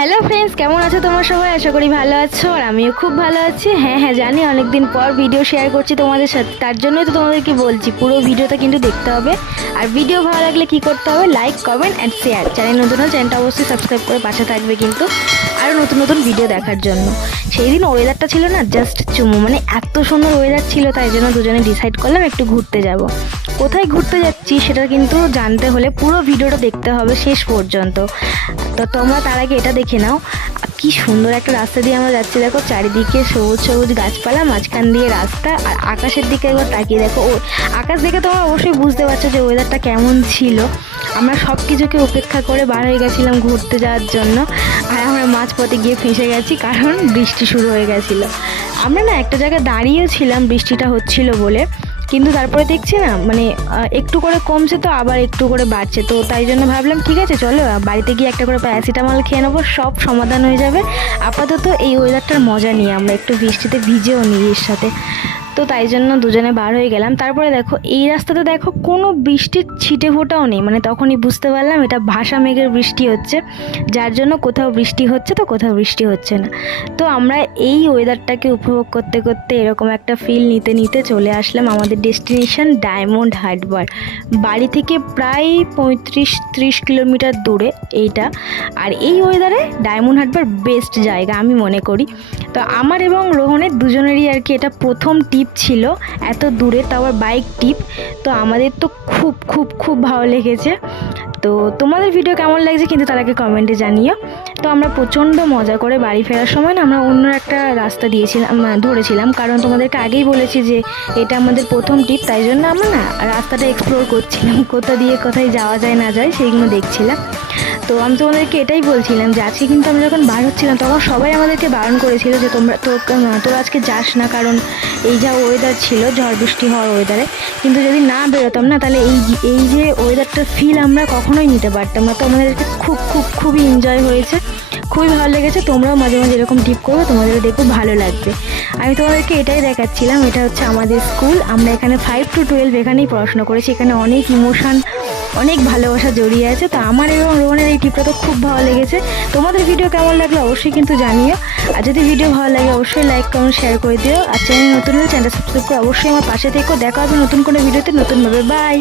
Hello friends, কেমন আছো তোমরা সবাই? আশা করি ভালো আছো, আর আমিও খুব ভালো আছি। হ্যাঁ, জানি অনেকদিন পর ভিডিও শেয়ার করছি তোমাদের সাথে, তার জন্যই তো তোমাদেরকে বলছি পুরো ভিডিওটা কিন্তু দেখতে হবে। আর ভিডিও ভালো লাগলে কি করতে হবে? Like, comment and share. Channel নতুন হলে চ্যানেলটা অবশ্যই সাবস্ক্রাইব করে পাশে থাকবে কিন্তু আরও নতুন নতুন ভিডিও দেখার জন্য। সেই দিন ওয়েদারটা ছিল না জাস্ট চুমু, মানে এত সুন্দর ওয়েদার ছিল, তাই জন্য দুজনে ডিসাইড করলাম একটু ঘুরতে যাব। কোথায় ঘুরতে যাচ্ছি সেটা কিন্তু জানতে হলে পুরো ভিডিওটা দেখতে হবে শেষ পর্যন্ত। তো তোমরা তার আগে এটা দেখে নাও, কি সুন্দর একটা রাস্তা দিয়ে আমরা যাচ্ছি। দেখো চারিদিকে সবুজ সবুজ গাছপালা, মাঝখান দিয়ে রাস্তা, আর আকাশের দিকে একবার তাকিয়ে দেখো। ও আকাশ দেখে তোমরা অবশ্যই বুঝতে পারছো যে ওয়েদারটা কেমন ছিল। আমরা সব কিছুকে উপেক্ষা করে বার হয়ে গেছিলাম ঘুরতে যাওয়ার জন্য, আর আমরা মাঝপথে গিয়ে ফেঁসে গেছি কারণ বৃষ্টি শুরু হয়ে গেছিলো। আমরা না একটা জায়গায় দাঁড়িয়েও ছিলাম বৃষ্টিটা হচ্ছিল বলে, কিন্তু তারপরে দেখছি না মানে একটু করে কমছে তো আবার একটু করে বাড়ছে। তো তাই জন্য ভাবলাম ঠিক আছে চলো বাড়িতে গিয়ে একটা করে প্যারাসিটামল খেয়ে নেবো, সব সমাধান হয়ে যাবে। আপাতত এই ওয়েদারটার মজা নিয়ে আমরা একটু বৃষ্টিতে ভিজেও নিই এর সাথে। তো তাই জন্য দুজনে বার হয়ে গেলাম। তারপরে দেখো এই রাস্তাতে দেখো কোনো বৃষ্টির ছিটে ফোটাও নেই, মানে তখনই বুঝতে পারলাম এটা ভাসা মেঘের বৃষ্টি হচ্ছে, যার জন্য কোথাও বৃষ্টি হচ্ছে তো কোথাও বৃষ্টি হচ্ছে না। তো আমরা এই ওয়েদারটাকে উপভোগ করতে করতে এরকম একটা ফিল নিতে নিতে চলে আসলাম আমাদের ডেস্টিনেশন ডায়মন্ড হারবার। বাড়ি থেকে প্রায় 35-30 কিলোমিটার দূরে এইটা। আর এই ওয়েদারে ডায়মন্ড হারবার বেস্ট জায়গা আমি মনে করি। তো আমার এবং রোহনের দুজনেরই আর কি এটা প্রথম ট্রিপ ছিল এত দূরে, তো আবার বাইক ট্রিপ। তো আমাদের তো খুব খুব খুব ভালো লেগেছে। তো তোমাদের ভিডিও কেমন লাগছে কিন্তু তার আগে কমেন্টে জানিও। তো আমরা প্রচণ্ড মজা করে বাড়ি ফেরার সময় না আমরা অন্য একটা রাস্তা ধরেছিলাম, কারণ তোমাদেরকে আগেই বলেছি যে এটা আমাদের প্রথম ট্রিপ, তাই জন্য আমরা না রাস্তাটা এক্সপ্লোর করছিলাম, কোথা দিয়ে কোথায় যাওয়া যায় না যায় সেইগুলো দেখছিলাম। তো আমি তোমাদেরকে এটাই বলছিলাম যে আজকে কিন্তু আমরা যখন বার হচ্ছিলাম তখন সবাই আমাদেরকে বারণ করেছিল যে তোরা আজকে যাস না, কারণ এই যা ওয়েদার ছিল ঝড় বৃষ্টি হওয়ার ওয়েদারে, কিন্তু যদি না বেরোতাম না তাহলে এই যে ওয়েদারটার ফিল আমরা কখনোই নিতে পারতাম না। তো আমাদেরকে খুবই এনজয় হয়েছে, খুবই ভালো লেগেছে। তোমরাও মাঝে মাঝে এরকম ট্রিপ করবে, তোমাদের দেখো ভালো লাগবে। আমি তোমাদেরকে এটাই দেখাচ্ছিলাম, এটা হচ্ছে আমাদের স্কুল। আমরা এখানে 5 to 12 এখানেই পড়াশোনা করেছি। এখানে অনেক ইমোশন, অনেক ভালোবাসা জড়িয়ে আছে। তো আমার এবং রোহনের এই ট্রিপটা তো খুব ভালো লেগেছে। তোমাদের ভিডিও কেমন লাগলো অবশ্যই কিন্তু জানিও। আর যদি ভিডিও ভালো লাগে অবশ্যই লাইক, কমেন্ট, শেয়ার করে দিও। আর চ্যানেল নতুন হলে চ্যানেলটা সাবস্ক্রাইব করে অবশ্যই আমার পাশে থেকো। দেখা হবে নতুন কোনো ভিডিওতে নতুনভাবে। বাই।